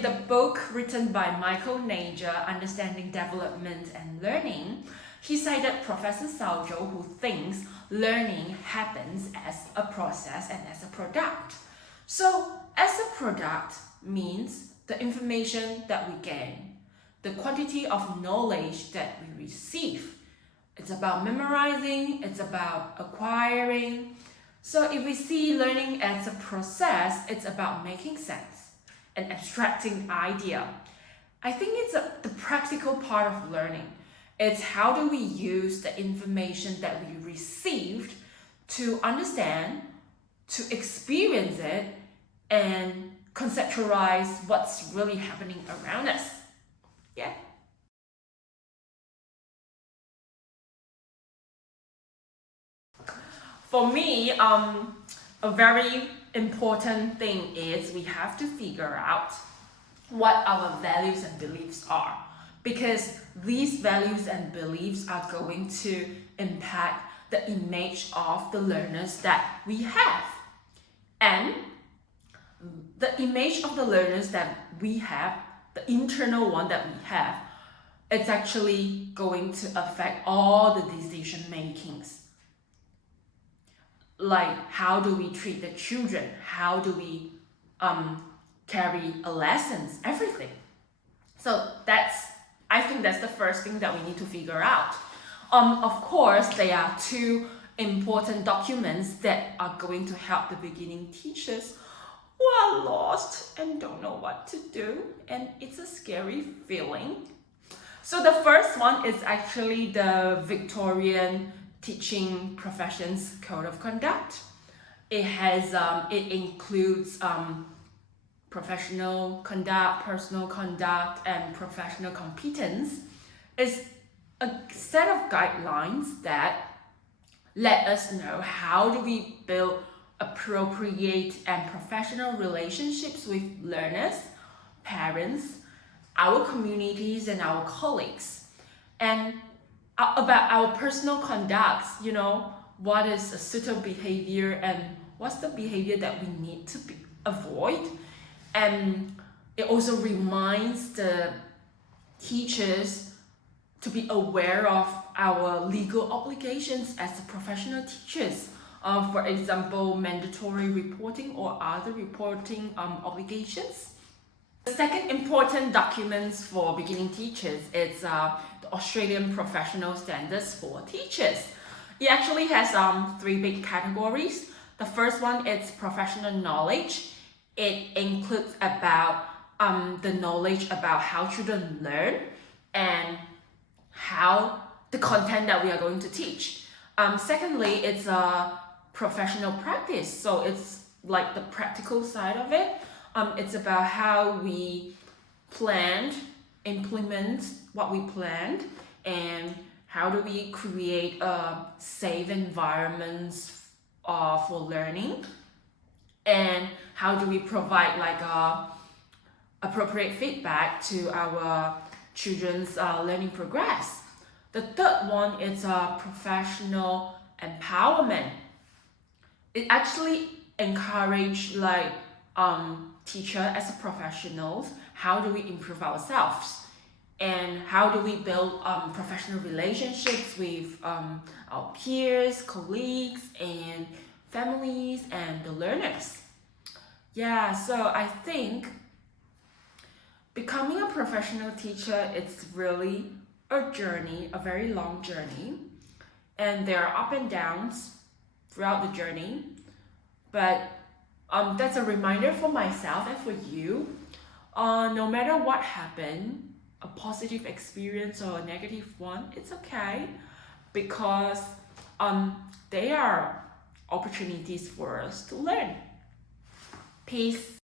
The book written by Michael Nager, Understanding Development and Learning, he cited Professor Cao Zhou, who thinks learning happens as a process and as a product. So, as a product means the information that we gain, the quantity of knowledge that we receive. It's about memorizing, it's about acquiring. So if we see learning as a process, it's about making sense and abstracting idea. I think it's the practical part of learning. It's how do we use the information that we received to understand, to experience it, and conceptualize what's really happening around us. Yeah. For me, a very important thing is we have to figure out what our values and beliefs are, because these values and beliefs are going to impact the image of the learners that we have. And the image of the learners that we have, the internal one that we have, it's actually going to affect all the decision makings. Like, how do we treat the children? How do we carry a lessons? Everything. So I think that's the first thing that we need to figure out. Of course, there are two important documents that are going to help the beginning teachers who are lost and don't know what to do, and it's a scary feeling. So the first one is actually the Victorian Teaching Professions Code of Conduct. It includes professional conduct, personal conduct, and professional competence. It's a set of guidelines that let us know how do we build appropriate and professional relationships with learners, parents, our communities, and our colleagues. And about our personal conduct, what is a suitable behavior and what's the behavior that we need to avoid. And it also reminds the teachers to be aware of our legal obligations as professional teachers. For example, mandatory reporting or other reporting obligations. The second important document for beginning teachers is the Australian Professional Standards for Teachers. It actually has 3 big categories. The first one is professional knowledge. It includes about the knowledge about how children learn and how the content that we are going to teach. Secondly, it's a professional practice. So it's like the practical side of it. It's about how we planned, implement what we planned, and how do we create a safe environment for learning, and how do we provide appropriate feedback to our children's learning progress. The third one is professional empowerment. It actually encourages teacher as a professionals, how do we improve ourselves, and how do we build professional relationships with our peers, colleagues, and families, and the learners. Yeah, so I think becoming a professional teacher, it's really a journey, a very long journey, and there are ups and downs throughout the journey, but that's a reminder for myself and for you. No matter what happened, a positive experience or a negative one, it's okay, because they are opportunities for us to learn. Peace.